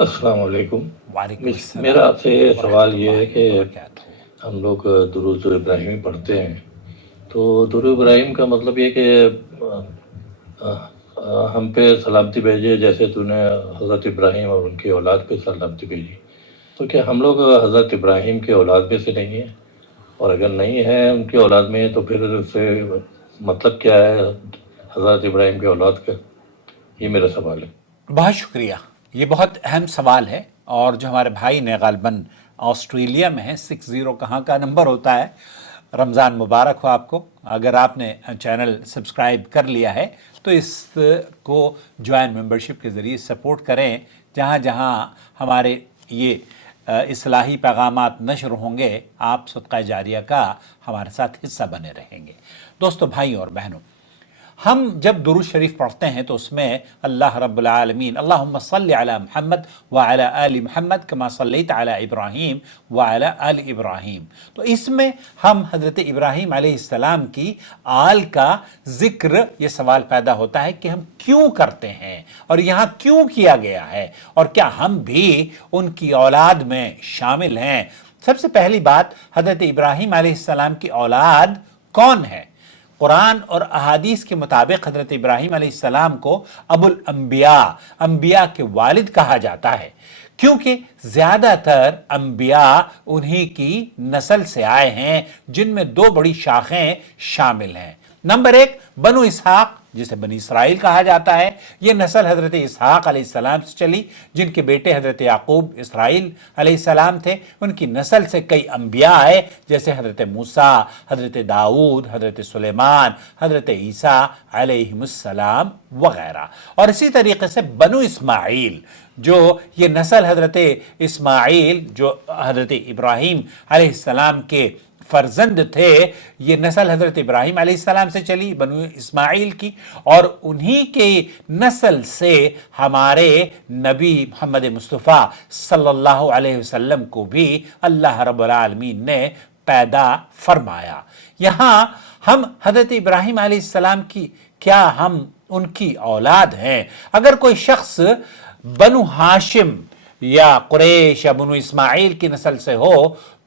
السلام علیکم۔ وعلیکم السلام میرا آپ سے یہ سوال یہ ہے ورحمۃ کہ اللہ وبرکاتہ۔ ہم لوگ درود ابراہیمی پڑھتے ہیں، تو درود ابراہیم کا مطلب یہ کہ ہم پہ سلامتی بھیجے جیسے تو نے حضرت ابراہیم اور ان کی اولاد پہ سلامتی بھیجی، تو کیا ہم لوگ حضرت ابراہیم کے اولاد میں سے نہیں ہیں؟ اور اگر نہیں ہے ان کی اولاد میں تو پھر اس سے مطلب کیا ہے حضرت ابراہیم کے اولاد کا؟ یہ میرا سوال ہے۔ بہت شکریہ، یہ بہت اہم سوال ہے، اور جو ہمارے بھائی نے غالباً آسٹریلیا میں ہے 60 کہاں کا نمبر ہوتا ہے، رمضان مبارک ہو آپ کو۔ اگر آپ نے چینل سبسکرائب کر لیا ہے تو اس کو جوائن ممبرشپ کے ذریعے سپورٹ کریں، جہاں جہاں ہمارے یہ اصلاحی پیغامات نشر ہوں گے آپ صدقہ جاریہ کا ہمارے ساتھ حصہ بنے رہیں گے۔ دوستو، بھائی اور بہنوں، ہم جب درود شریف پڑھتے ہیں تو اس میں اللہ رب العالمین اللہم صلی علی محمد وعلی آل محمد کما صلیت علی ابراہیم وعلی آل ابراہیم، تو اس میں ہم حضرت ابراہیم علیہ السلام کی آل کا ذکر، یہ سوال پیدا ہوتا ہے کہ ہم کیوں کرتے ہیں اور یہاں کیوں کیا گیا ہے، اور کیا ہم بھی ان کی اولاد میں شامل ہیں۔ سب سے پہلی بات، حضرت ابراہیم علیہ السلام کی اولاد کون ہے؟ قرآن اور احادیث کے مطابق حضرت ابراہیم علیہ السلام کو ابو الانبیاء، انبیاء کے والد کہا جاتا ہے، کیونکہ زیادہ تر انبیاء انہی کی نسل سے آئے ہیں، جن میں دو بڑی شاخیں شامل ہیں۔ نمبر ایک، بنو اسحاق، جسے بنی اسرائیل کہا جاتا ہے، یہ نسل حضرت اسحاق علیہ السلام سے چلی، جن کے بیٹے حضرت یعقوب اسرائیل علیہ السلام تھے۔ ان کی نسل سے کئی انبیاء آئے، جیسے حضرت موسیٰ، حضرت داؤد، حضرت سلیمان، حضرت عیسیٰ علیہ السلام وغیرہ۔ اور اسی طریقے سے بنو اسماعیل، جو یہ نسل حضرت اسماعیل جو حضرت ابراہیم علیہ السلام کے فرزند تھے، یہ نسل حضرت ابراہیم علیہ السلام سے چلی، بنو اسماعیل کی، اور انہی کے نسل سے ہمارے نبی محمد مصطفیٰ صلی اللہ علیہ وسلم کو بھی اللہ رب العالمین نے پیدا فرمایا۔ یہاں ہم حضرت ابراہیم علیہ السلام کی، کیا ہم ان کی اولاد ہیں؟ اگر کوئی شخص بنو ہاشم یا قریش یا بنو اسماعیل کی نسل سے ہو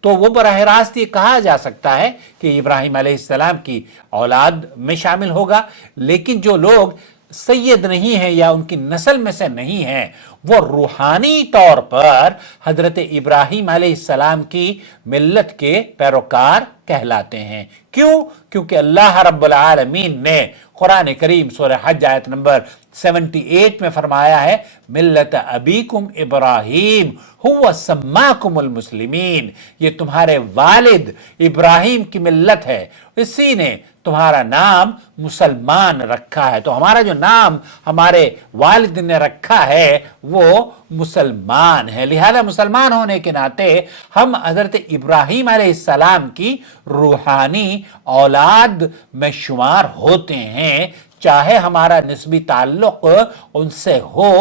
تو وہ براہ راست یہ کہا جا سکتا ہے کہ ابراہیم علیہ السلام کی اولاد میں شامل ہوگا، لیکن جو لوگ سید نہیں ہیں یا ان کی نسل میں سے نہیں ہیں، وہ روحانی طور پر حضرت ابراہیم علیہ السلام کی ملت کے پیروکار کہلاتے ہیں۔ کیوں؟ کیونکہ اللہ رب العالمین نے قرآن کریم سورہ حج آیت نمبر 78 میں فرمایا ہے، ملت ابیکم ابراہیم ہوا سماکم المسلمین، یہ تمہارے والد ابراہیم کی ملت ہے، اسی نے تمہارا نام مسلمان رکھا ہے۔ تو ہمارا جو نام ہمارے والد نے رکھا ہے وہ مسلمان ہے، لہذا مسلمان ہونے کے ناطے ہم حضرت ابراہیم علیہ السلام کی روحانی اولاد میں شمار ہوتے ہیں، چاہے ہمارا نسبی تعلق ان سے ہو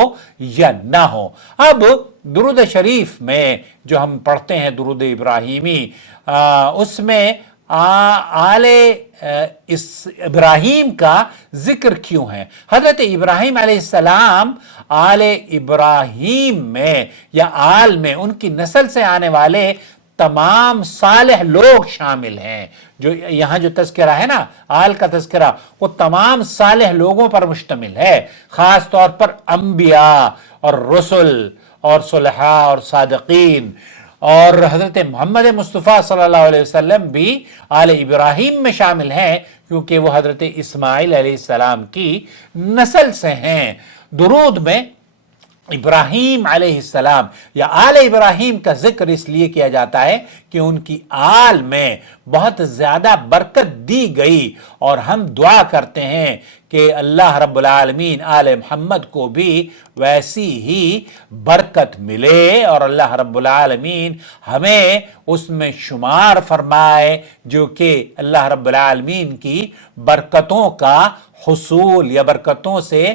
یا نہ ہو۔ اب درود شریف میں جو ہم پڑھتے ہیں درود ابراہیمی، اس میں آل ابراہیم کا ذکر کیوں ہے؟ حضرت ابراہیم علیہ السلام آل ابراہیم میں یا آل میں ان کی نسل سے آنے والے تمام صالح لوگ شامل ہیں۔ جو یہاں جو تذکرہ ہے نا، آل کا تذکرہ، وہ تمام صالح لوگوں پر مشتمل ہے، خاص طور پر انبیاء اور رسل اور صلحاء اور صادقین، اور حضرت محمد مصطفیٰ صلی اللہ علیہ وسلم بھی آل ابراہیم میں شامل ہیں، کیونکہ وہ حضرت اسماعیل علیہ السلام کی نسل سے ہیں۔ درود میں ابراہیم علیہ السلام یا آل ابراہیم کا ذکر اس لیے کیا جاتا ہے کہ ان کی آل میں بہت زیادہ برکت دی گئی، اور ہم دعا کرتے ہیں کہ اللہ رب العالمین آل محمد کو بھی ویسی ہی برکت ملے، اور اللہ رب العالمین ہمیں اس میں شمار فرمائے جو کہ اللہ رب العالمین کی برکتوں کا حصول یا برکتوں سے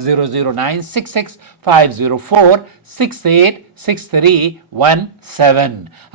0096650468637।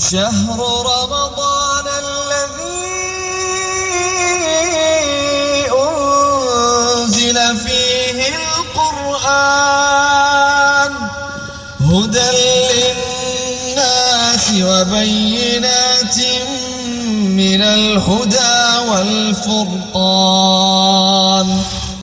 شهر رمضان الذي أنزل فيه القرآن هدى للناس وبينات من الهدى والفرقان